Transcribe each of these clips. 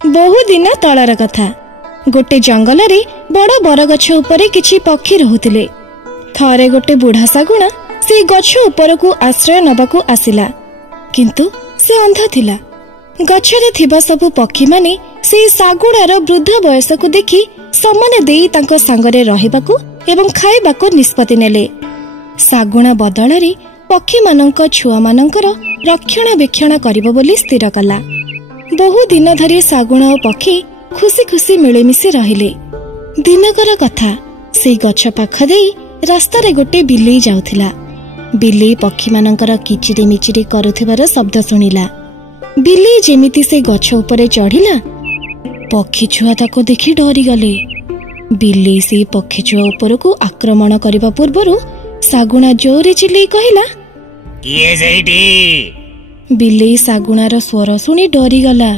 बहु दिन तलर कथा। गोटे जंगल रे बड़ बरगछ उपरे किछि पक्षी रहुतिले। थरे गोटे बुढ़ा सागुणा से गछ ऊपर को आश्रय नबाकू आसिला, किंतु से अंध थिला। गछरे थिबा सबु पक्षी माने से सागुणार वृद्ध बयस को देखि सम्मान देई तांको संगरे रहिबाकू एवं खाइबाकू निष्पत्ति नेले। सागुणा बदल रे पक्षी मानक छुआ मानकर रक्षणाबेक्षण करिबो बोली स्थिर कला। बहु दिन धरी सागुणा और पक्षी खुशी खुशी मिलेमिशे रहिले। दिनकर कथा, से गछ पाख देई रास्ता रे गोटे बिलेई जाउथिला। बिलेई पक्षी मानकर किचिरी मिचिरी करुथिबार शब्द सुनिला। बिलेई जेमिति से गछ उपरे चढ़िला, पक्षी छुआ ताको देखि डरी गले। बिलेई से पक्षी छुआ ऊपर को आक्रमण करबा पूर्वरु सागुणा जोरे चिल्लाई कहिला, किए सेठी? बिलेई सागुणार स्वर सुनी डरी गला।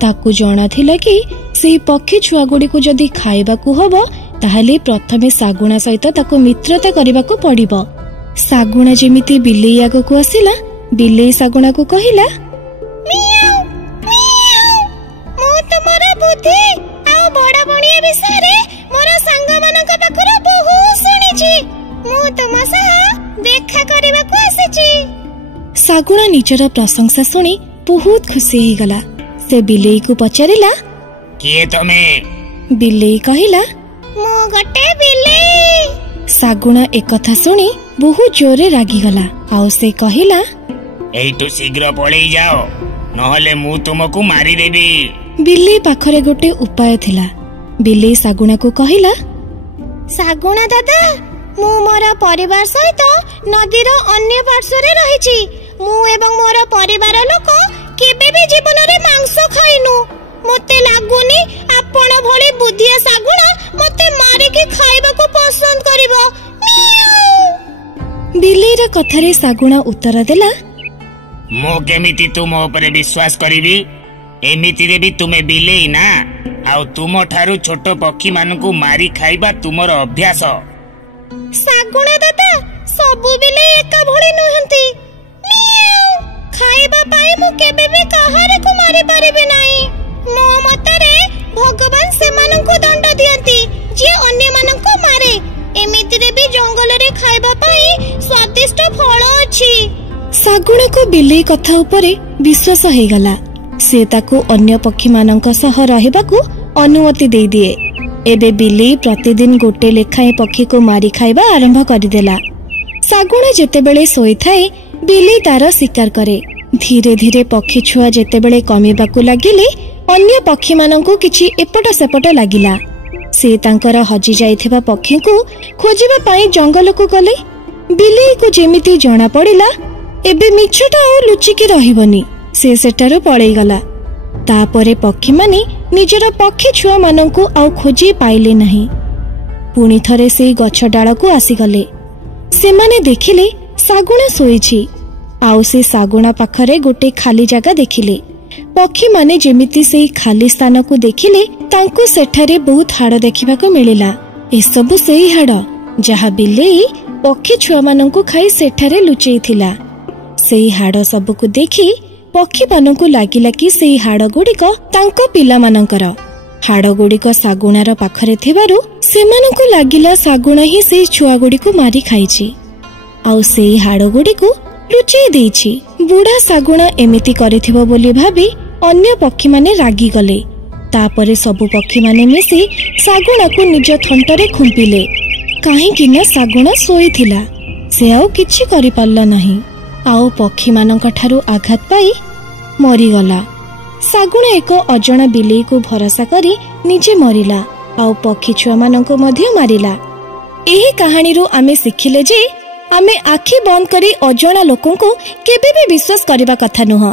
ताकू जणा थिला कि से पक्षी छुआ गुडी को जदी खाइबाकू हबो ताहाले प्रथमे सागुणा सहित ताकू मित्रता करबाकू पड़िबो। सागुणा जेमिति बिलेई आगकू आसिला, बिलेई सागुणा को कहिला, मियाऊ मियाऊ, मो तमरा बुद्धि आ बडा बणिया विषୟରେ मोर संग मानक पाखर बहुत सुनिछि। मो तम सह देखा करबाकू आसीछि। सागुणा निजर प्रशंसा सुनी बहुत खुशी हो गला। से बिलेई को पचारिला, किए तमे? बिलेई कहिला, मो गटे बिलेई। सागुणा एकथा सुनी बहुत जोरे रागी गला। आउ से कहिला, एइटु शीघ्र पळेई जाओ, नहले मु तुमको मारी देबी। बिलेई पाखरे गोटे उपाय थिला। बिलेई सागुणा को कहिला, सागुणा दादा, मु मोर परिवार सहित नदीर अन्य पार्श्वरे रहिछि। मु एवं मोर परिवार लोक केबे भी जीवन रे मांस खाइनु। मते लागुनी आपण भली बुद्धिया सागुणा मते मारी के खाइबा को पसंद करिवो। बिलेईर कथारे सागुणा उत्तर देला, मु केमिति तुम ऊपर विश्वास करिवि? एमिति रे भी तुमे बिलेई ना, आउ तुम ठारू छोट पक्षी मानकू मारी खाइबा तुमर अभ्यास। सागुणा दादा, सबु बिलेई एका भली नहंती। खाइबा पाई मु केबे भी काहारे को मारी परिबे नाही। मो मतरे भगवान से माननको दंड दियंती जे अन्य माननको मारे। एमिति रे भी जंगल रे खाइबा पाई स्वादिष्ट फल अछि। सागुणा को बिलेई कथा उपरे विश्वास हे गला। से ताको अन्य पक्षी मानक सह रहबाकू अनुमति दे दिए। एबे बिलेई प्रतिदिन गोटे लेखाए पक्षी को मारी खाइबा आरंभ करदेला। सागुणा जेतेबेले सोई थाए बिलेई तार शिकार करे। धीरे धीरे पक्षी छुआ जेतेबेले कमिबाकू लागिले, अन्य पक्षी माननकू किछि एपट सेपट लागिला। से तांकर हजि जाइथिबा पक्षी को खोजिबा पाई जंगल को गले। बिलेई को जेमिति जणा पड़िला एबे मिछटा आ लुचिकी रहिबनी, से सेटारो पळेई गला। तापरे पक्षी माने निजर पक्षी छुआ माननकू आ खोजी पाइले नाही। पुणी थरे से गछ डाळ को आसी गले। से माने देखिले सागुणा सोईछि। आउ से सागुणा पाखरे गोटे खाली जगह देखिले। पक्षी माने जेमिति से खाली स्थान को देखिले तांको सेठारे बहुत हाड़ देखिबा को मिलिला। ए सब सेही हाड़ जहा बिलेई पक्षी छुआ माननकू खाई सेठारे लुचेई थिला। सेही हाड़ सब को देखि पक्षी माननकू लागिला कि सेही हाड़ गुड़िक तांको पिला माननकर। हाड़ गुड़िक सागुणार पाखरे थिबारु सेमानकू लागिला सागुणा ही से छुआ गुड़िक मारी खाइछि। आउ सेही हाड़ गुड़िक लुचेई देइछि। बुढ़ा सागुणा एमिति करिथिबो बोली भाबी अन्य पक्षी माने रागी गले। तापरे सबु पक्षी माने मिसी सागुणा को निज थंटरे खुंपिले। काहेकि ना सागुणा सोई थिला, से आउ किछि करि पारला नाही। आउ पक्षी मानक ठारू आघात पाई मरी गला। सागुणा एक अजणा बिलेई को भरोसा करी निजे मरिला। आउ पक्षी छुआ मानक मध्य मारिला। एही कहानीरू आमे सिखिले जे आमे आखि बंद करी अजणा लोकंको केबे भी विश्वास करबा कथा नुह।